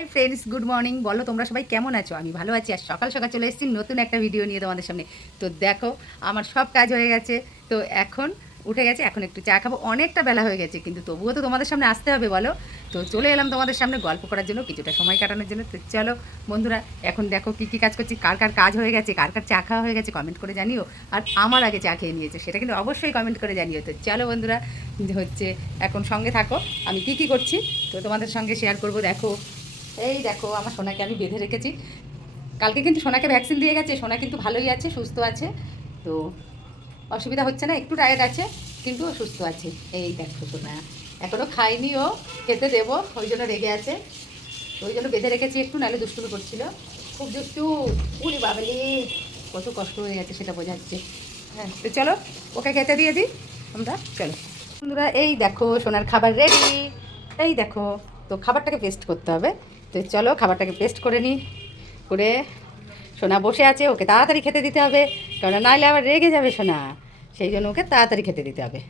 Hi friends, good morning. বলো তোমরা সবাই কেমন আছো? আমি ভালো আছি। আর সকাল সকাল চলে এসেছি নতুন একটা ভিডিও নিয়ে তোমাদের সামনে। তো দেখো আমার সব কাজ হয়ে গেছে। তো এখন উঠে গেছে, এখন একটু চা খাবো। অনেকটা বেলা হয়ে গেছে, কিন্তু তবুও তো তোমাদের সামনে আসতে হবে বলো। তো চলে এলাম তোমাদের সামনে গল্প করার জন্য, কিছুটা সময় কাটানোর জন্য। তো চলো বন্ধুরা, এখন দেখো কী কী কাজ করছি, কার কার কাজ হয়ে গেছে, কার কার চা খাওয়া হয়ে গেছে কমেন্ট করে জানিও। আর আমার আগে চা খেয়ে নিয়েছে সেটা কিন্তু অবশ্যই কমেন্ট করে জানিও। তো চলো বন্ধুরা, হচ্ছে এখন সঙ্গে থাকো, আমি কী কী করছি তো তোমাদের সঙ্গে শেয়ার করবো। দেখো এই দেখো আমার সোনাকে আমি বেঁধে রেখেছি। কালকে কিন্তু সোনাকে ভ্যাকসিন দিয়ে গেছে, সোনা কিন্তু ভালোই আছে, সুস্থ আছে। তো অসুবিধা হচ্ছে না, একটু টায়ার্ড আছে কিন্তু সুস্থ আছে। এই দেখো সোনা এখনও খাইনি, ও খেতে দেবো, ওই জন্য রেগে আছে। ওই জন্য বেঁধে রেখেছি একটু, নাহলে দুষ্টুমি করছিল, খুব দুষ্টু। উলি বাবালি, কত কষ্ট হয়ে গেছে সেটা বোঝাচ্ছে। হ্যাঁ তো চলো ওকে খেতে দিয়ে দিই আমরা। চলো বন্ধুরা, এই দেখো সোনার খাবার রেডি। এই দেখো, তো খাবারটাকে পেস্ট করতে হবে। তো চলো খাবারটাকে পেস্ট করে নিই। করে সোনা বসে আছে, ওকে তাড়াতাড়ি খেতে দিতে হবে, কারণ নাহলে আবার রেগে যাবে সোনা। সেই জন্য ওকে তাড়াতাড়ি খেতে দিতে হবে।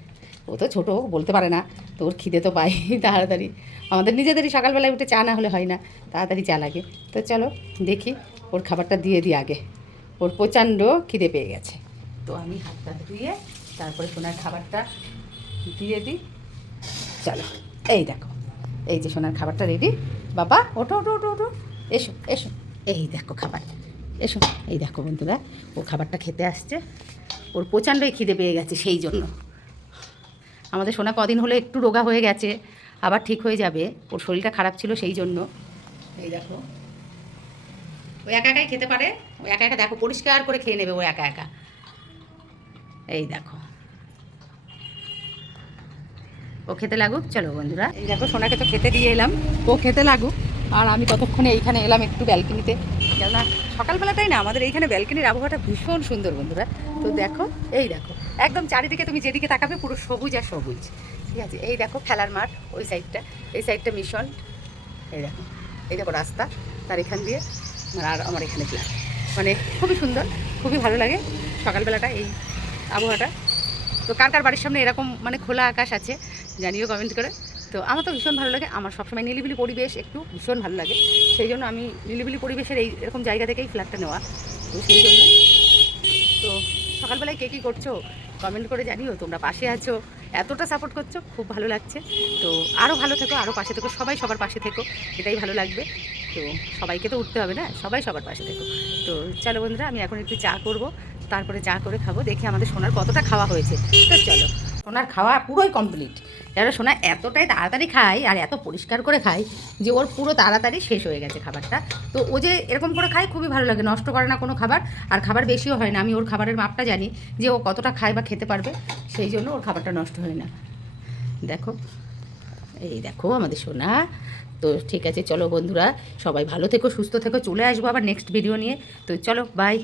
ও তো ছোটো, বলতে পারে না, তো ওর খিদে তো পাই তাড়াতাড়ি। আমাদের নিজেদেরই সকালবেলায় উঠে চা না হলে হয় না, তাড়াতাড়ি চা লাগে। তো চলো দেখি ওর খাবারটা দিয়ে দিই আগে। ওর প্রচণ্ড খিদে পেয়ে গেছে। তো আমি হাতটা ধুয়ে তারপরে সোনার খাবারটা দিয়ে দিই। চলো এই দেখো, এই যে সোনার খাবারটা রেডি। বাবা ওঠো ওঠো ওঠো ওঠো, এসো এসো। এই দেখো খাবার, এসো। এই দেখো বন্ধুরা, ও খাবারটা খেতে আসছে। ওর প্রচণ্ডই খিদে পেয়ে গেছে, সেই জন্য। আমাদের সোনা কদিন হলো একটু রোগা হয়ে গেছে, আবার ঠিক হয়ে যাবে। ওর শরীরটা খারাপ ছিল সেই জন্য। এই দেখো ও একা একাই খেতে পারে, ও একা একা দেখো পরিষ্কার করে খেয়ে নেবে ও একা একা। এই দেখো ও খেতে লাগুক। চলো বন্ধুরা, এই দেখো সোনাকে তো খেতে দিয়ে এলাম, ও খেতে লাগুক। আর আমি ততক্ষণে এইখানে এলাম একটু ব্যালকনিতে, কেননা সকালবেলাটাই না আমাদের এইখানে ব্যালকনির আবহাওয়াটা ভীষণ সুন্দর বন্ধুরা। তো দেখো এই দেখো, একদম চারিদিকে তুমি যেদিকে তাকাবে পুরো সবুজ আর সবুজ। ঠিক আছে, এই দেখো খেলার মাঠ ওই সাইডটা, এই সাইডটা মিশন। এই দেখো, এই দেখো রাস্তা, তার এখান দিয়ে আর আমার এখানে ফ্ল্যাট। মানে খুবই সুন্দর, খুবই ভালো লাগে সকালবেলাটা এই আবহাওয়াটা। তো কার কার বাড়ির সামনে এরকম মানে খোলা আকাশ আছে জানিও কমেন্ট করে। তো আমার তো ভীষণ ভালো লাগে, আমার সবসময় নিলিবিলি পরিবেশ একটু ভীষণ ভালো লাগে। সেই জন্য আমি নিলিবিলি পরিবেশের এই এরকম জায়গা থেকেই ফ্ল্যাটটা নেওয়া। তো সেই জন্য তো সকালবেলায় কে কী করছো কমেন্ট করে জানিও। তোমরা পাশে আছো, এতটা সাপোর্ট করছো, খুব ভালো লাগছে। তো আরও ভালো থেকো, আরও পাশে থেকো, সবাই সবার পাশে থেকো, এটাই ভালো লাগবে। তো সবাইকে তো উঠতে হবে না, সবাই সবার পাশে থেকো। তো চলো বন্ধুরা, আমি এখন একটু চা করব, তারপরে চা করে খাবো। দেখি আমাদের সোনার কতটা খাওয়া হয়েছে। তো চলো, সোনার খাওয়া পুরোই কমপ্লিট। এবার সোনা এতটাই তাড়াতাড়ি খায় আর এত পরিষ্কার করে খায় যে ওর পুরো তাড়াতাড়ি শেষ হয়ে গেছে খাবারটা। তো ও যে এরকম করে খায় খুবই ভালো লাগে, নষ্ট করে না কোনো খাবার, আর খাবার বেশিও হয় না। আমি ওর খাবারের মাপটা জানি যে ও কতটা খায় বা খেতে পারবে, সেই জন্য ওর খাবারটা নষ্ট হয় না। দেখো এই দেখো আমাদের সোনা। তো ঠিক আছে চলো বন্ধুরা, সবাই ভালো থেকো, সুস্থ থেকো। চলে আসবো আবার নেক্সট ভিডিও নিয়ে। তো চলো বাই।